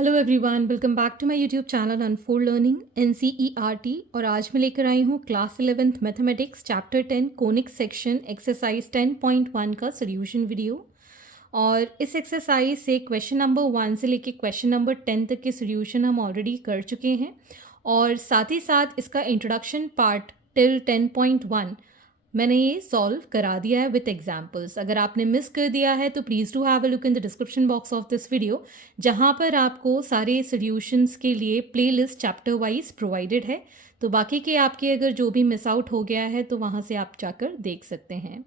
Hello everyone, welcome back to my YouTube channel unfold learning NCERT। और आज मैं लेकर आई हूँ class 11th mathematics chapter 10 conic section exercise 10.1 का सोल्यूशन वीडियो। और इस एक्सरसाइज से क्वेश्चन नंबर 1 से लेके क्वेश्चन नंबर 10 तक के सोल्यूशन हम ऑलरेडी कर चुके हैं, और साथ ही साथ इसका इंट्रोडक्शन पार्ट टिल 10.1 मैंने ये सॉल्व करा दिया है विथ एग्जाम्पल्स। अगर आपने मिस कर दिया है तो please do have a look in the description box of this video, जहाँ पर आपको सारे सॉल्यूशंस के लिए प्लेलिस्ट चैप्टर वाइज प्रोवाइडेड है। तो बाकी के आपके अगर जो भी मिस आउट हो गया है तो वहाँ से आप जाकर देख सकते हैं।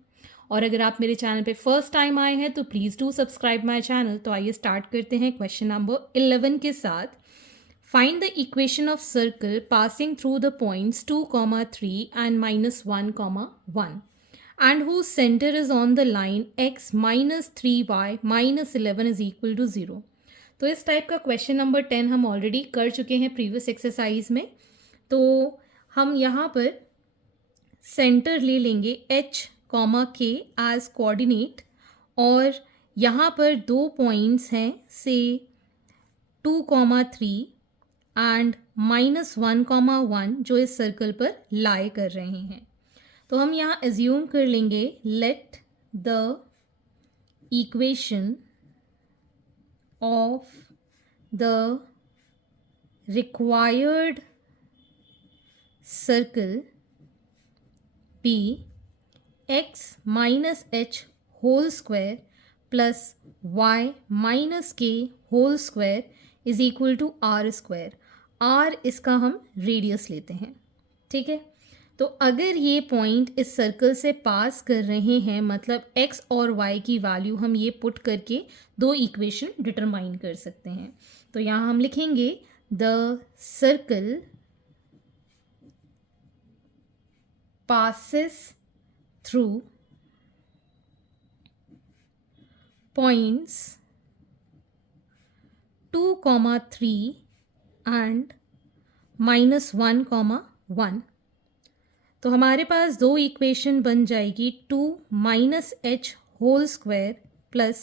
और अगर आप मेरे चैनल पे फर्स्ट टाइम आए हैं तो please do subscribe my channel. तो आइए स्टार्ट करते हैं क्वेश्चन नंबर 11 के साथ। Find the equation of circle passing through the points 2, 3 and -1, 1 and whose center is on the line x minus 3y minus 11 is equal to 0। तो इस type का question number 10 हम ऑलरेडी कर चुके हैं प्रीवियस एक्सरसाइज में। तो हम यहाँ पर सेंटर ले लेंगे h, k एज कोऑर्डिनेट, और यहाँ पर दो पॉइंट्स हैं से 2, 3 एंड -1, जो इस सर्कल पर लाई कर रहे हैं। तो हम यहाँ एज्यूम कर लेंगे let the equation of the required circle be x minus h whole square plus y minus k whole square is equal to r square. R इसका हम रेडियस लेते हैं, ठीक है। तो अगर ये पॉइंट इस सर्कल से पास कर रहे हैं, मतलब x और y की वैल्यू हम ये पुट करके दो इक्वेशन डिटरमाइन कर सकते हैं। तो यहाँ हम लिखेंगे the circle passes through points 2, 3 and -1, 1। तो हमारे पास दो इक्वेशन बन जाएगी 2 minus h whole square plus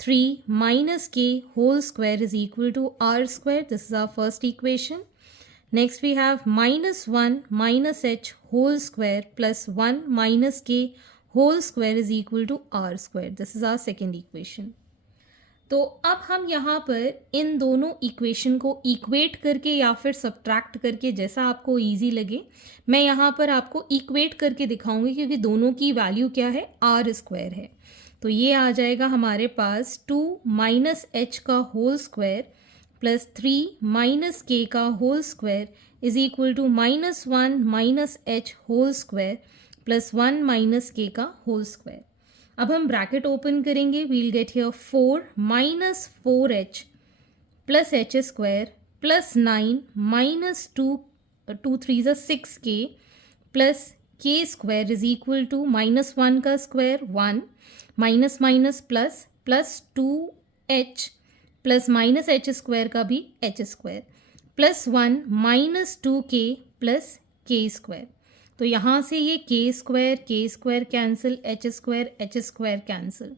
3 minus k whole square is equal to r square. This is our first equation. Next we have -1 minus h whole square plus 1 minus k whole square is equal to r square. This is our second equation. तो अब हम यहाँ पर इन दोनों equation को equate करके या फिर सब्ट्रैक्ट करके, जैसा आपको इजी लगे, मैं यहाँ पर आपको इक्वेट करके दिखाऊंगी, क्योंकि दोनों की वैल्यू क्या है, आर स्क्वायर है। तो ये आ जाएगा हमारे पास 2 माइनस एच का whole square plus 3 minus k का whole square is equal to -1 minus h whole square plus 1 minus k का होल स्क्वायर। अब हम ब्रैकेट ओपन करेंगे, we'll get here 4 minus 4h plus h square plus 9 minus 2 3 6k plus k square is equal to -1 का square 1 minus minus plus plus 2h plus minus H square का भी H square plus 1 minus 2k plus k square. तो यहाँ से ये के square cancel, H square cancel.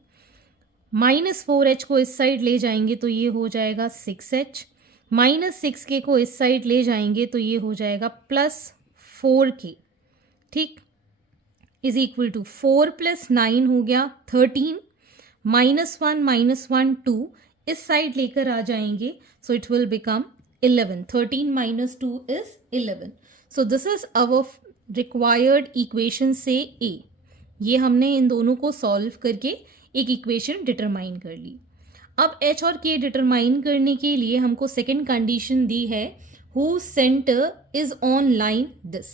-4h को इस साइड ले जाएंगे तो ये हो जाएगा 6h, -6k को इस साइड ले जाएंगे तो ये हो जाएगा +4k, ठीक, इज इक्वल टू 4 + 9 हो गया 13, -1 2 इस साइड लेकर आ जाएंगे, so it will become 11। 13 - 2 is 11। So this is our required equation से ए। ये हमने इन दोनों को सॉल्व करके एक इक्वेशन डिटरमाइन कर ली। अब एच और के डिटरमाइन करने के लिए हमको सेकंड कंडीशन दी है, who centre is on line this.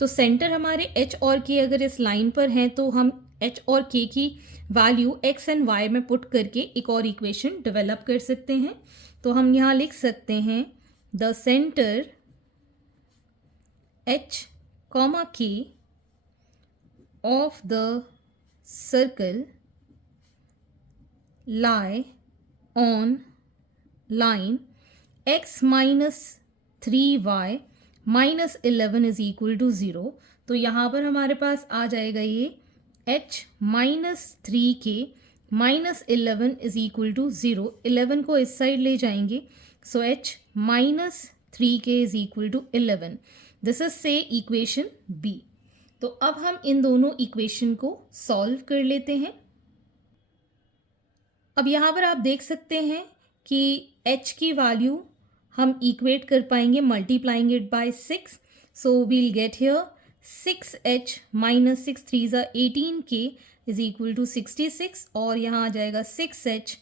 तो सेंटर हमारे एच और के अगर इस लाइन पर हैं तो हम एच और के की वैल्यू एक्स एंड वाई में पुट करके एक और इक्वेशन डेवलप कर सकते हैं। तो हम यहाँ लिख सकते हैं the centre H, k of the circle lie on line x minus 3y minus 11 is equal to 0। तो यहाँ पर हमारे पास आ जाएगा ये h -3k minus 11 is equal to 0, 11 को इस साइड ले जाएंगे, so h minus 3k is equal to 11. This is say equation B. तो अब हम इन दोनों इक्वेशन को सॉल्व कर लेते हैं. अब यहाँ पर आप देख सकते हैं कि h की वैल्यू हम इक्वेट कर पाएंगे multiplying it by 6. So we'll get here 6h minus 6 3 18k is equal to 66, और यहाँ आ जाएगा 6h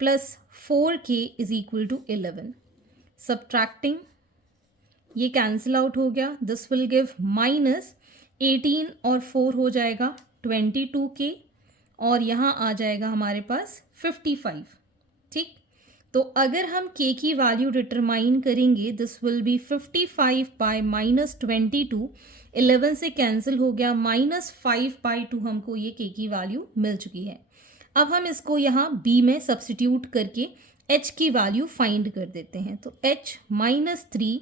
plus 4k is equal to 11. Subtracting, ये कैंसिल आउट हो गया. दिस विल गिव माइनस 18 और 4 हो जाएगा 22k, और यहाँ आ जाएगा हमारे पास 55. ठीक, तो अगर हम k की वैल्यू डिटरमाइन करेंगे, this will be 55 bye minus 22. 11 से कैंसिल हो गया, माइनस 5/2 हमको ये k की वैल्यू मिल चुकी है. अब हम इसको यहाँ b में सब्सटीट्यूट करके h की वैल्यू फाइंड कर देते हैं. तो h minus 3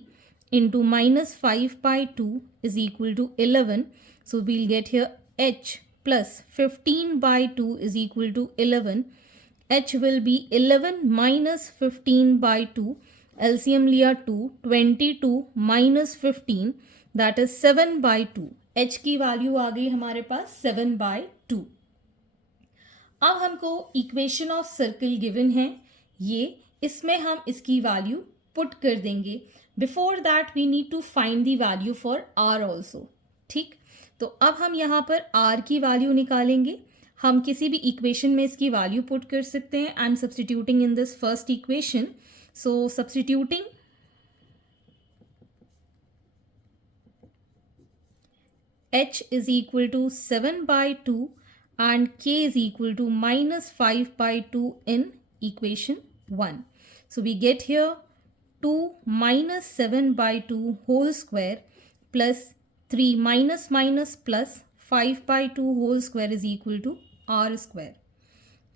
into minus 5/2 is equal to 11. So we'll get here h plus 15/2 is equal to 11. h will be 11 minus 15/2. LCM लिया 2, 22 minus 15 that is 7/2. h की वैल्यू आ गई हमारे पास 7/2. अब हमको इक्वेशन ऑफ सर्कल गिवन है, ये इसमें हम इसकी वैल्यू पुट कर देंगे. Before that we need to find the value for r also. ठीक, तो अब हम यहाँ पर r की वैल्यू निकालेंगे. हम किसी भी इक्वेशन में इसकी वैल्यू पुट कर सकते हैं. I am substituting in this first equation. So substituting h is equal to 7/2 and k is equal to minus 5/2 in equation 1. So we get here 2 minus 7/2 whole square plus 3 minus minus plus 5/2 whole square is equal to r square.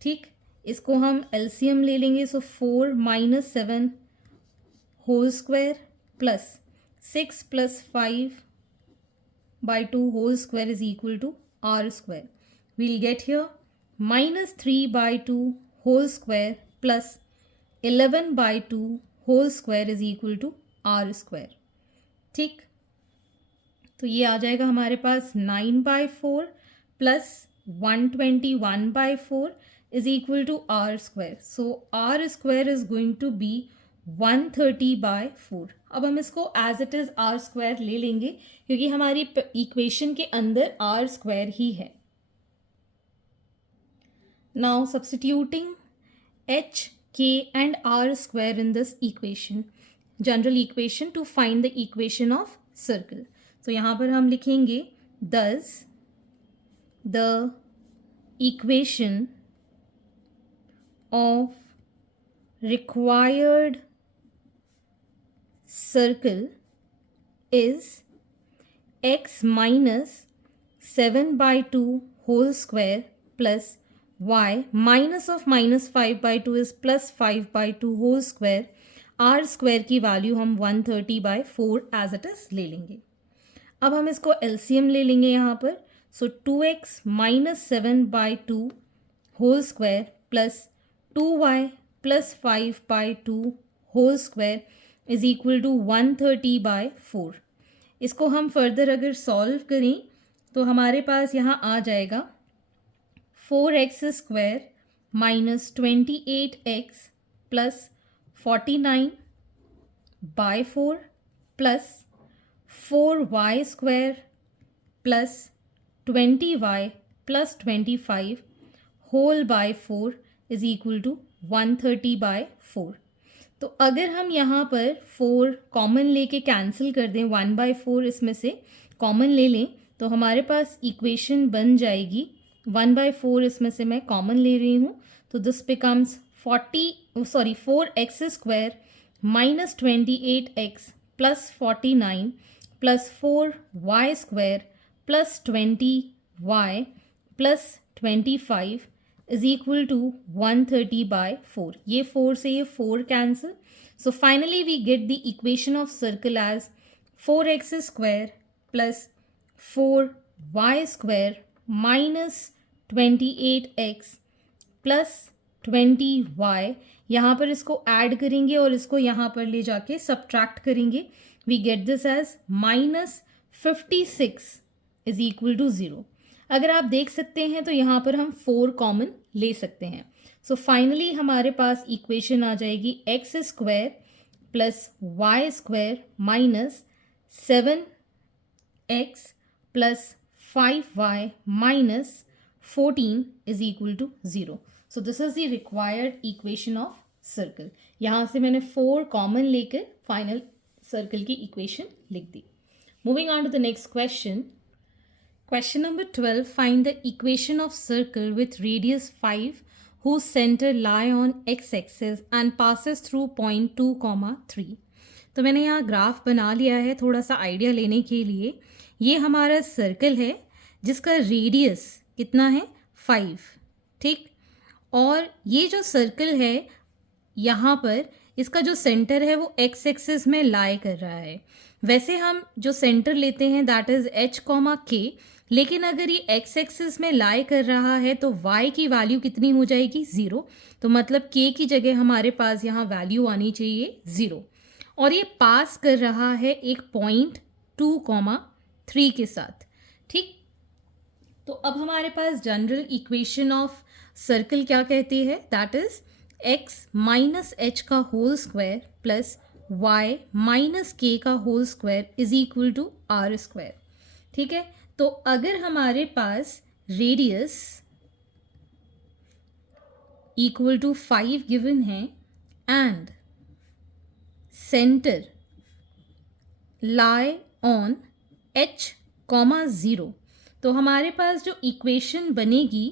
ठीक, इसको हम LCM ले लेंगे. So 4 minus 7 whole square plus 6 plus 5/2 whole square is equal to r square. We'll get here minus 3/2 whole square plus 11/2 whole square is equal to r square. ठीक, तो ये आ जाएगा हमारे पास 9/4 plus 121/4 is equal to r square. So r square is going to be 130/4. अब हम इसको as it is r square ले लेंगे, क्योंकि हमारी इक्वेशन के अंदर r square ही है. Now substituting h, k and r square in this equation, general equation to find the equation of circle. तो यहाँ पर हम लिखेंगे thus the equation of required circle is x minus 7/2 whole square plus y minus of minus 5/2 is plus 5/2 whole square. r square की value हम 130/4 as it is ले लेंगे. अब हम इसको LCM ले लेंगे यहाँ पर. So 2x minus 7/2 whole square plus 2y plus 5/2 whole square is equal to 130/4. इसको हम फर्दर अगर सॉल्व करें तो हमारे पास यहाँ आ जाएगा 4x square minus 28x plus 49/4 plus 4y square plus 20y plus 25 whole by 4 is equal to 130/4. तो अगर हम यहाँ पर 4 कॉमन लेके कैंसिल कर दें, 1/4 इसमें से कॉमन ले लें, तो हमारे पास इक्वेशन बन जाएगी 1/4 इसमें से मैं कॉमन ले रही हूँ. तो this becomes 4x square minus 28x plus 49 plus 4y square plus 20y plus 25 is equal to 130/4. ये 4 से ये 4 cancel. So finally we get the equation of circle as 4x square plus 4y square minus 28x plus 20y, यहाँ पर इसको add करेंगे और इसको यहाँ पर ले जाके सब्ट्रैक्ट करेंगे. We get this as -56 is equal to 0. अगर आप देख सकते हैं तो यहाँ पर हम 4 कॉमन ले सकते हैं. सो फाइनली हमारे पास इक्वेशन आ जाएगी x square plus y square minus 7x plus 5y minus 14 is equal to 0. So this is the required equation of circle. यहाँ से मैंने 4 कॉमन लेकर फाइनल सर्कल की इक्वेशन लिख दी. Moving on to the next question. Question number 12. Find the equation of circle with radius 5 whose center lie on x-axis and passes through point 2, 3. तो मैंने यहाँ graph बना लिया है थोड़ा सा आइडिया लेने के लिए. ये हमारा सर्कल है जिसका रेडियस कितना है 5, ठीक. और ये जो सर्कल है यहाँ पर इसका जो सेंटर है वो एक्स एक्सिस में लाई कर रहा है. वैसे हम जो सेंटर लेते हैं दैट इज़ h, k, लेकिन अगर ये एक्स एक्सिस में लाई कर रहा है तो y की वैल्यू कितनी हो जाएगी 0. तो मतलब k की जगह हमारे पास यहाँ वैल्यू आनी चाहिए 0. और ये पास कर रहा है एक पॉइंट 2, 3 के साथ, ठीक. तो अब हमारे पास जनरल इक्वेशन ऑफ सर्कल क्या कहती है, that is x minus h का whole square plus y minus k का whole square is equal to r square, ठीक है. तो अगर हमारे पास रेडियस इक्वल टू 5 गिवन है and centre lie on h, 0, तो हमारे पास जो इक्वेशन बनेगी,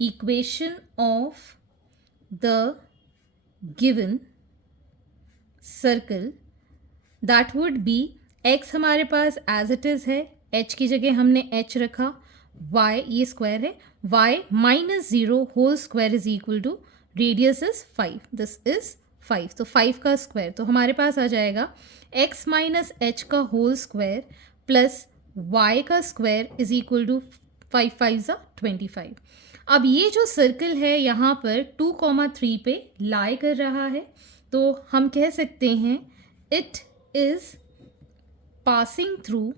equation of the given circle, that would be x हमारे पास एज इट इज़ है, h की जगह हमने h रखा, y ये स्क्वायर है, y minus 0 whole square is equal to radius is 5, this is 5, तो 5 का स्क्वायर. तो हमारे पास आ जाएगा x माइनस एच का होल स्क्वायर प्लस y का स्क्वायर इज इक्वल टू 5 5 25. अब ये जो सर्कल है यहाँ पर 2, 3 पे लाई कर रहा है, तो हम कह सकते हैं it is passing through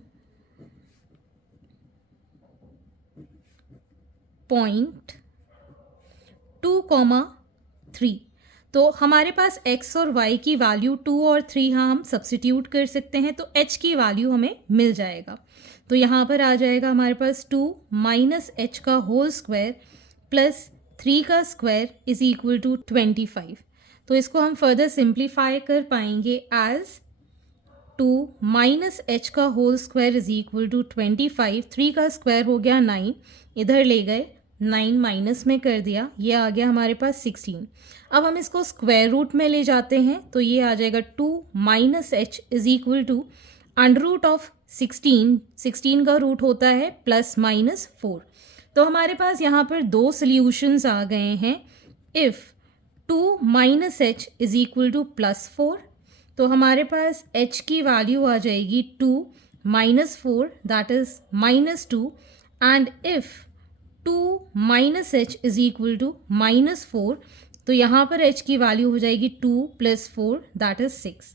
point 2, 3. तो हमारे पास x और y की वैल्यू 2 और 3 यहाँ हम सब्स्टिट्यूट कर सकते हैं, तो h की वैल्यू हमें मिल जाएगा. तो यहाँ पर आ जाएगा हमारे पास 2 माइनस एच का होल स्क्वायर प्लस 3 का स्क्वायर इज इक्वल टू 25. तो इसको हम फर्दर सिंप्लीफाई कर पाएंगे एज 2 माइनस एच का whole square is equal to 25. 3 का स्क्वायर हो गया 9, इधर ले गए 9 माइनस में कर दिया, ये आ गया हमारे पास 16. अब हम इसको स्क्वायर रूट में ले जाते हैं तो ये आ जाएगा 2 minus h is equal to under root of 16 का रूट होता है प्लस माइनस 4. तो हमारे पास यहाँ पर 2 सॉल्यूशंस आ गए हैं. If 2 minus h is equal two plus 4, तो हमारे पास h की वैल्यू आ जाएगी 2 minus 4 that is minus 2. And if 2 minus h is equal to minus 4, तो यहाँ पर h की वैल्यू हो जाएगी 2 प्लस 4 दैट इज 6.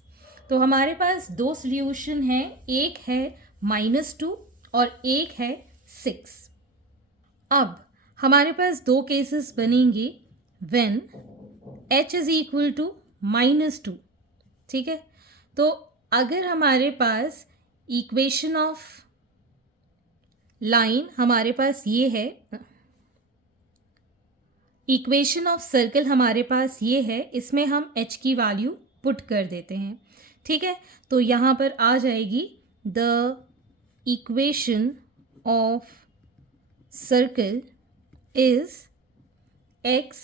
तो हमारे पास 2 सॉल्यूशन हैं, एक है -2 और एक है 6. अब हमारे पास 2 केसेस बनेंगे when h is equal to -2, ठीक है. तो अगर हमारे पास इक्वेशन ऑफ लाइन हमारे पास ये है, इक्वेशन ऑफ सर्कल हमारे पास ये है, इसमें हम h की वैल्यू पुट कर देते हैं, ठीक है. तो यहाँ पर आ जाएगी the equation of circle is x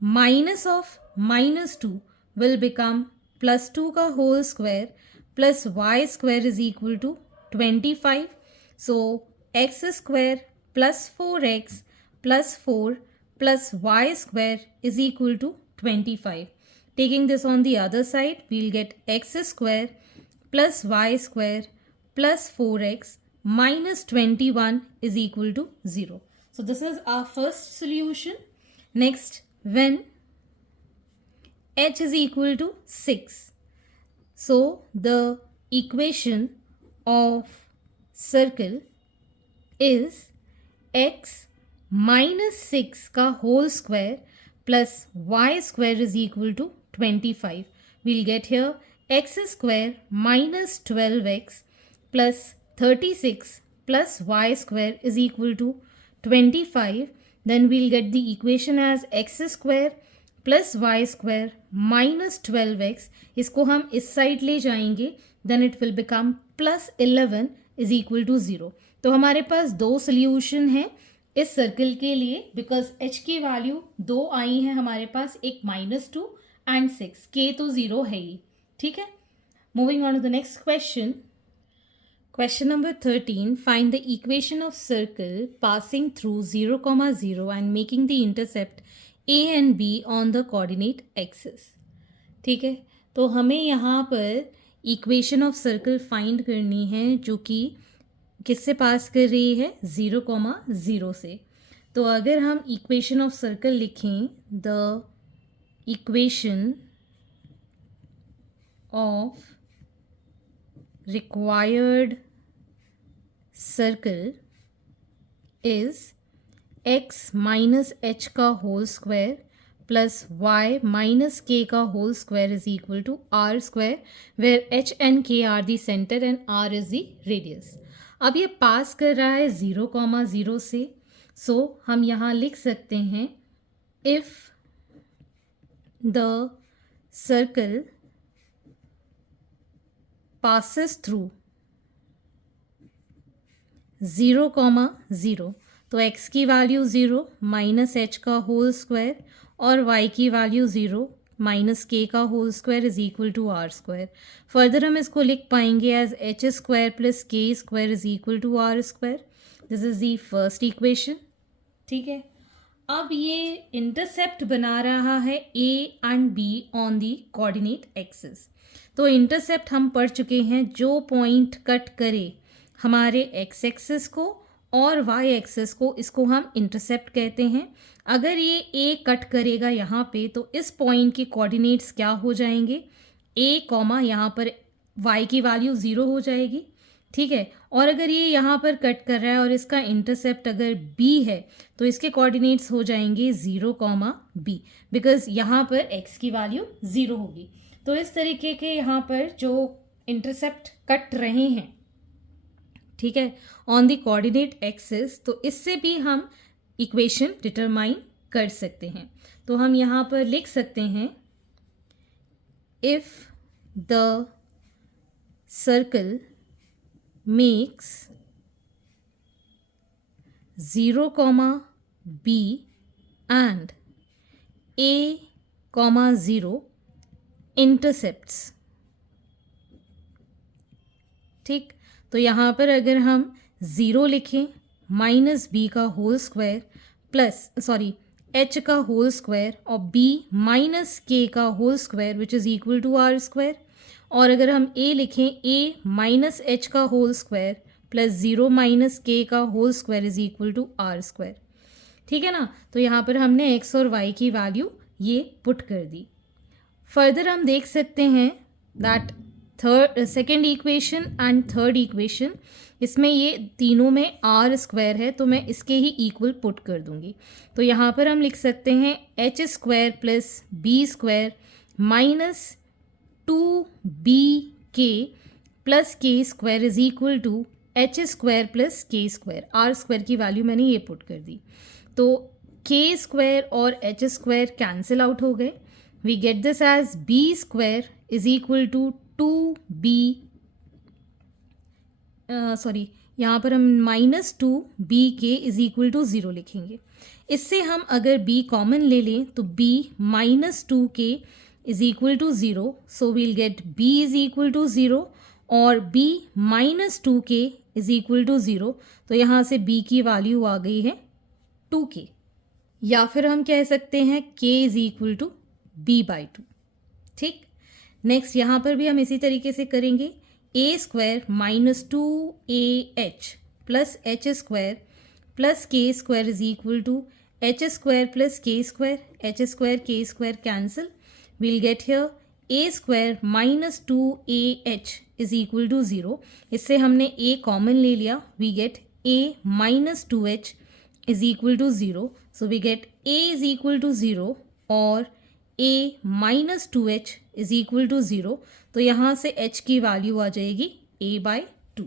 minus of -2 will become +2 का whole square plus y square is equal to 25. So x square plus 4x plus 4 plus y square is equal to 25. Taking this on the other side, we'll get x square plus y square plus 4x minus 21 is equal to 0. So this is our first solution. Next, when h is equal to 6, so the equation of circle is x minus 6 का whole square plus y square is equal to 25. We'll get here x square minus 12x plus 36 plus y square is equal to 25. Then we'll get the equation as x square plus y square minus 12x. इसको हम इस side ले जाएंगे, then it will become plus 11 is equal to 0. तो हमारे पास दो solution हैं इस सर्कल के लिए, बिकॉज h की वैल्यू 2 आई है हमारे पास, एक -2 एंड 6, k तो 0 है ही. ठीक है, moving on to the next question. Question number 13. Find the equation of circle passing through 0, 0 and making the intercept a and b on the coordinate axis. ठीक है, तो हमें यहाँ पर इक्वेशन ऑफ सर्कल फाइंड करनी है जो कि किससे पास कर रही है, 0, 0 से. तो अगर हम इक्वेशन ऑफ सर्कल लिखें, the equation of required circle is x minus h का whole square plus y minus k का whole square is equal to r square, where h and k are the center and r is the radius. अब ये पास कर रहा है 0, 0 से, सो हम यहाँ लिख सकते हैं if the circle passes through 0, 0, तो x की वैल्यू 0 माइनस h का होल स्क्वायर और y की वैल्यू 0 माइनस k का whole square is equal to r square. Further हम इसको लिख पाएंगे as h square plus k square is equal to r square. This is the first equation. ठीक है, अब ये इंटरसेप्ट बना रहा है a and b on the coordinate axis. तो इंटरसेप्ट हम पढ़ चुके हैं, जो पॉइंट कट करे हमारे एक्स एक्सिस को और वाई एक्सिस को, इसको हम इंटरसेप्ट कहते हैं. अगर ये ए कट करेगा यहाँ पे, तो इस पॉइंट के कोऑर्डिनेट्स क्या हो जाएंगे, ए कॉमा यहाँ पर वाई की वैल्यू 0 हो जाएगी. ठीक है, और अगर ये यहाँ पर कट कर रहा है और इसका इंटरसेप्ट अगर बी है, तो इसके कोऑर्डिनेट्स हो जाएंगे 0, बी, बिकॉज यहाँ पर एक्स की वैल्यू 0 होगी. तो इस तरीके के यहाँ पर जो इंटरसेप्ट कट रहे हैं, ठीक है, ऑन द कोऑर्डिनेट एक्सिस, तो इससे भी हम इक्वेशन डिटरमाइन कर सकते हैं. तो हम यहाँ पर लिख सकते हैं if the circle makes 0, b and a, 0 intercepts. ठीक, तो यहाँ पर अगर हम 0 लिखें, माइनस b का होल स्क्वायर प्लस h का होल स्क्वायर और b माइनस k का whole square which is equal to r square, और अगर हम a लिखें, a माइनस h का whole square plus 0 minus k का whole square is equal to r square. ठीक है ना, तो यहाँ पर हमने x और y की वैल्यू ये पुट कर दी. फर्दर हम देख सकते हैं that second equation and third equation, इसमें ये तीनों में r स्क्वायर है, तो मैं इसके ही इक्वल पुट कर दूंगी. तो यहाँ पर हम लिख सकते हैं h square plus b square minus 2bk plus k square is equal to h square plus k square. r square की वैल्यू मैंने ये पुट कर दी, तो k स्क्वायर और h स्क्वायर कैंसिल आउट हो गए. We get this as b square is equal to 2b, यहाँ पर हम minus 2bk is equal to 0 लिखेंगे. इससे हम अगर b कॉमन ले लें तो b minus 2k is equal to 0, so we'll get b is equal to 0 और b minus 2k is equal to 0. तो यहाँ से b की वैल्यू आ गई है 2k, या फिर हम कह सकते हैं k is equal to b/2. ठीक, नेक्स्ट यहाँ पर भी हम इसी तरीके से करेंगे. a square minus 2ah plus h square plus k square is equal to h square plus k square, h square k square cancel. We'll get here a square minus 2ah is equal to 0. इससे हमने a common ले लिया. We get a minus 2h is equal to 0. So we get a is equal to 0 और a minus 2h is equal to 0. तो यहाँ से h की value आ जाएगी a by 2.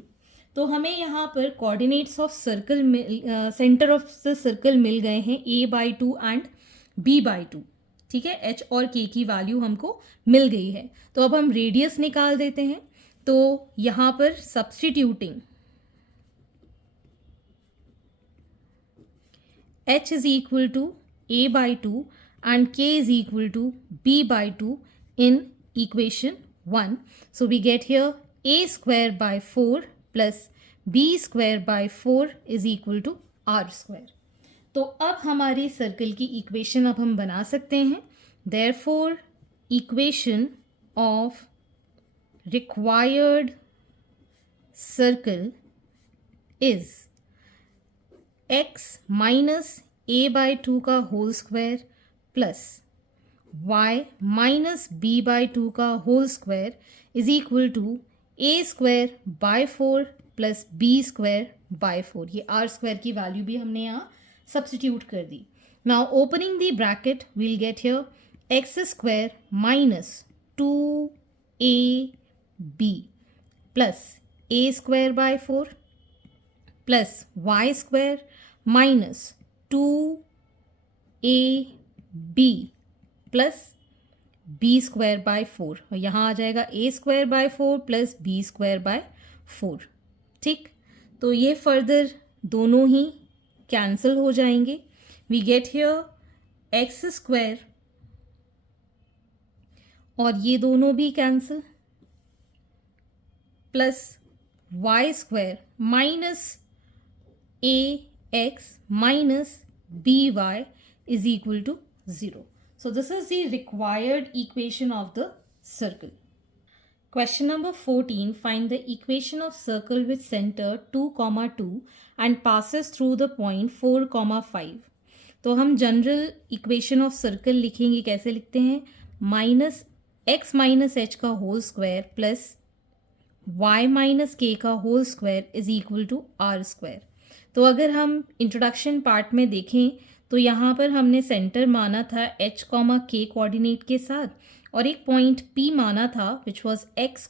तो हमें यहाँ पर coordinates of circle centre of the circle मिल गए हैं a by 2 and b by 2. ठीक है, h और k की वैल्यू हमको मिल गई है. तो अब हम रेडियस निकाल देते हैं. तो यहाँ पर substituting h is equal to a by 2 and k is equal to b by 2 in equation 1. So we get here a square by 4 plus b square by 4 is equal to r square. तो अब हमारी circle की equation अब हम बना सकते हैं. Therefore, equation of required circle is x minus a by 2 का whole square plus y minus b by 2 का whole square is equal to a square by 4 plus b square by 4. ये r square की value भी हमने यहाँ substitute कर दी. Now opening the bracket will get here x square minus 2ab plus a square by 4 plus y square minus 2ab plus b square by 4 और यहाँ आ जाएगा a square by 4 plus b square by 4. ठीक, तो ये further दोनों ही cancel हो जाएंगे. We get here x square और ये दोनों भी cancel plus y square minus a x minus b y is equal to 0. So this is the required equation of the circle. Question number 14. Find the equation of circle with center 2, 2 and passes through the point 4, 5. तो हम general equation of circle लिखेंगे. कैसे लिखते हैं? Minus x minus h का whole square plus y minus k का whole square is equal to r square. तो अगर हम इंट्रोडक्शन पार्ट में देखें तो यहाँ पर हमने सेंटर माना था h, k कोऑर्डिनेट के साथ और एक पॉइंट P माना था विच वॉज x,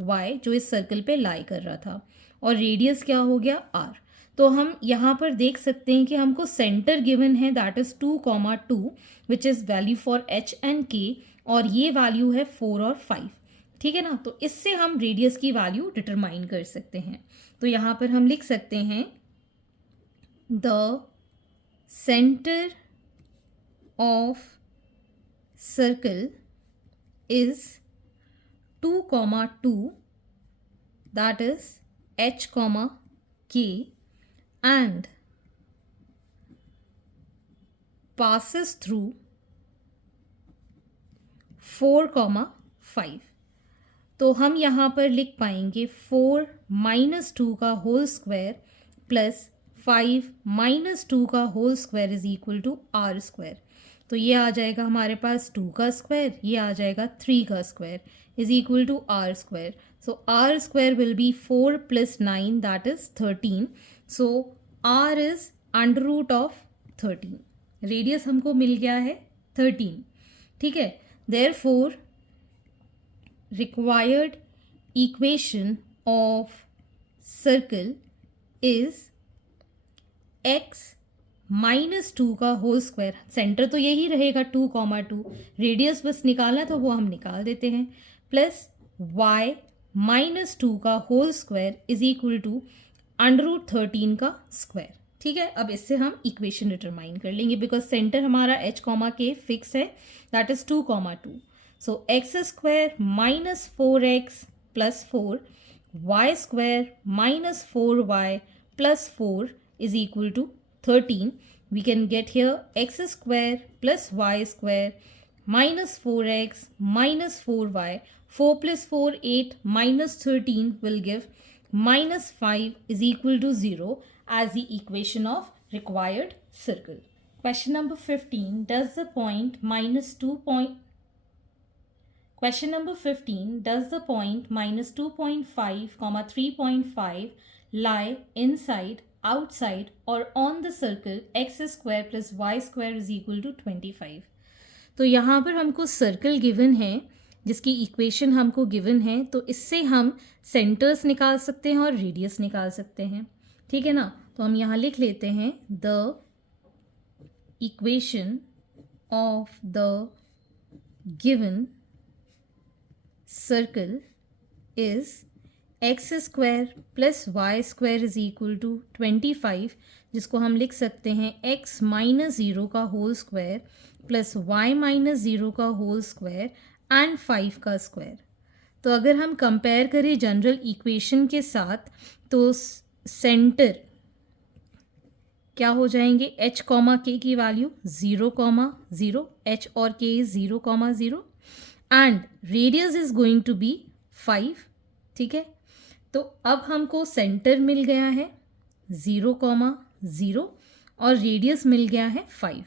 y जो इस सर्कल पे लाई कर रहा था और रेडियस क्या हो गया r. तो हम यहाँ पर देख सकते हैं कि हमको सेंटर गिवन है that is 2, 2 which is value for h and k और ये वैल्यू है 4 और 5. ठीक है ना, तो इससे हम रेडियस की वैल्यू डिटरमाइन कर सकते हैं. तो यहाँ पर हम लिख सकते हैं the center of circle is 2, 2 that is h, k and passes through 4, 5. तो हम यहाँ पर लिख पाएंगे 4 माइनस 2 का होल स्क्वायर प्लस 5 माइनस 2 का whole square is equal to r square. तो ये आ जाएगा हमारे पास 2 का स्क्वायर, ये आ जाएगा 3 का square is equal to r square. So r square will be 4 plus 9 that is 13. So r is under root of 13. Radius हमको मिल गया है 13. ठीक है, therefore required equation of circle is x minus 2 का होल स्क्वायर. सेंटर तो यही रहेगा 2, 2 रेडियस बस निकालना है तो वो हम निकाल देते हैं प्लस y माइनस 2 का whole square is equal to under root 13 का स्क्वायर. ठीक है, अब इससे हम इक्वेशन डिटरमाइन कर लेंगे बिकॉज सेंटर हमारा h, k फिक्स है that is 2, 2. So x square minus 4x plus 4 y square minus 4y plus 4 is equal to 13. We can get here x square plus y square minus 4x minus 4y. 4 plus 4, 8 minus 13 will give minus 5 is equal to 0 as the equation of required circle. Question number 15. Does the point minus 2.5 comma 3.5 lie inside, outside or on the circle x square plus y square is equal to 25? तो यहाँ पर हमको circle given है जिसकी equation हमको given है, तो इससे हम सेंटर्स निकाल सकते हैं और रेडियस निकाल सकते हैं, ठीक है ना। तो हम यहाँ लिख लेते हैं the equation of the given circle is x square plus y square is equal to 25, जिसको हम लिख सकते हैं x माइनस 0 का whole square plus y minus 0 का होल स्क्वायर एंड 5 का स्क्वायर। तो अगर हम कंपेयर करें जनरल इक्वेशन के साथ तो सेंटर क्या हो जाएंगे, h कॉमा के की वैल्यू 0,0, h और k is 0,0 and radius is going to be 5, ठीक है। तो अब हमको सेंटर मिल गया है 0,0 और रेडियस मिल गया है 5,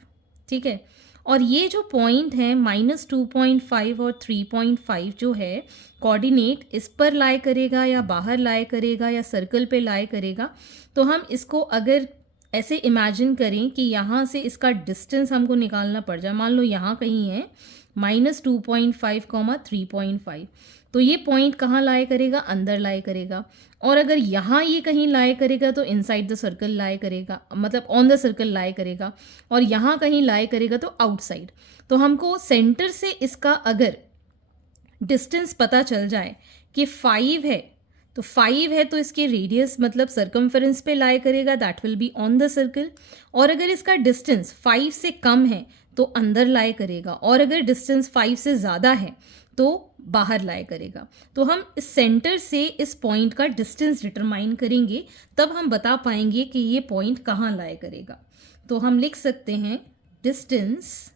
ठीक है। और ये जो पॉइंट है -2.5 और 3.5 जो है कोऑर्डिनेट इस पर लाई करेगा या बाहर लाई करेगा या सर्कल पे लाई करेगा। तो हम इसको अगर ऐसे इमेजिन करें कि यहाँ से इसका डिस्टेंस हमको निकालना पड़ जाए, मान लो यहाँ कहीं है -2.5, 3.5, तो ये पॉइंट कहाँ लाई करेगा, अंदर लाई करेगा। और अगर यहाँ ये कहीं लाई करेगा तो इनसाइड द सर्कल लाई करेगा, मतलब ऑन द सर्कल लाई करेगा। और यहाँ कहीं लाई करेगा तो आउटसाइड। तो हमको सेंटर से इसका अगर डिस्टेंस पता चल जाए कि 5 है, तो 5 है तो इसके रेडियस मतलब सर्कमफेरेंस पे लाई करेगा, that will be on the circle. और अगर इसका डिस्टेंस 5 से कम है तो अंदर लाई करेगा, और अगर डिस्टेंस 5 से ज़्यादा है तो बाहर लाई करेगा। तो हम इस सेंटर से इस पॉइंट का डिस्टेंस डिटरमाइन करेंगे, तब हम बता पाएंगे कि ये पॉइंट कहाँ लाई करेगा। तो हम लिख सकते हैं distance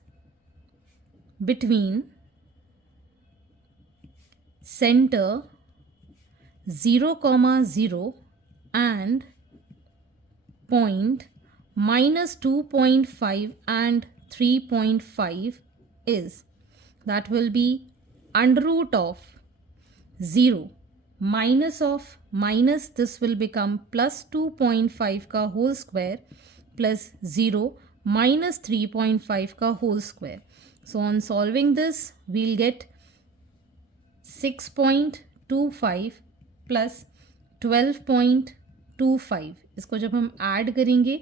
between centre 0,0 and point -2.5 and 3.5 is, that will be under root of 0 minus of minus, this will become plus 2.5 का whole square plus 0 minus 3.5 का whole square. So on solving this we'll get 6.25 plus 12.25, इसको जब हम add करेंगे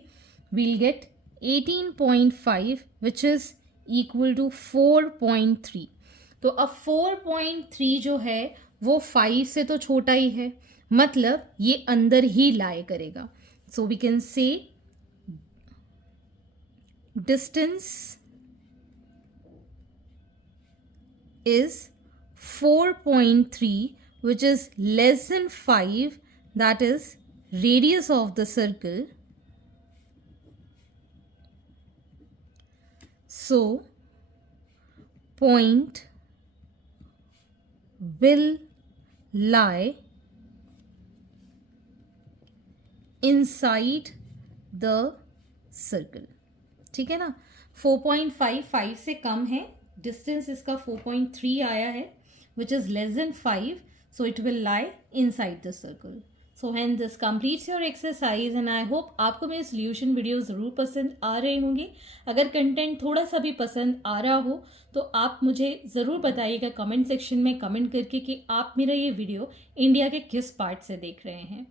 we'll get 18.5 which is equal to 4.3। तो अब 4.3 जो है वो 5 से तो छोटा ही है, मतलब ये अंदर ही लाई करेगा। So we can say distance is 4.3 which is less than 5, that is radius of the circle. So point will lie inside the circle, ठीक है ना। 4.5 5 से कम है, डिस्टेंस इसका 4.3 आया है which is less than 5, so it will lie inside the circle. So hence this completes your exercise and I hope आपको मेरे solution वीडियो ज़रूर पसंद आ रहे होंगे। अगर कंटेंट थोड़ा सा भी पसंद आ रहा हो तो आप मुझे ज़रूर बताइएगा कमेंट सेक्शन में कमेंट करके कि आप मेरा ये वीडियो इंडिया के किस पार्ट से देख रहे हैं।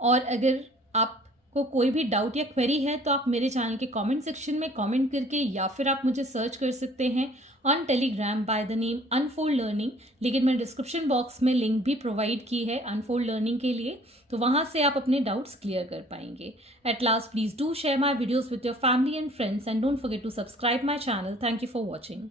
और अगर आपको कोई भी डाउट या क्वेरी है तो आप मेरे चैनल के कमेंट सेक्शन में कमेंट करके, या फिर आप मुझे सर्च कर सकते हैं on Telegram by the name unfold learning. लेकिन मैंने डिस्क्रिप्शन बॉक्स में लिंक भी प्रोवाइड की है अनफोल्ड लर्निंग के लिए, तो वहाँ से आप अपने डाउट्स क्लियर कर पाएंगे। At last please do share my videos with your family and friends and don't forget to subscribe my channel. Thank you for watching.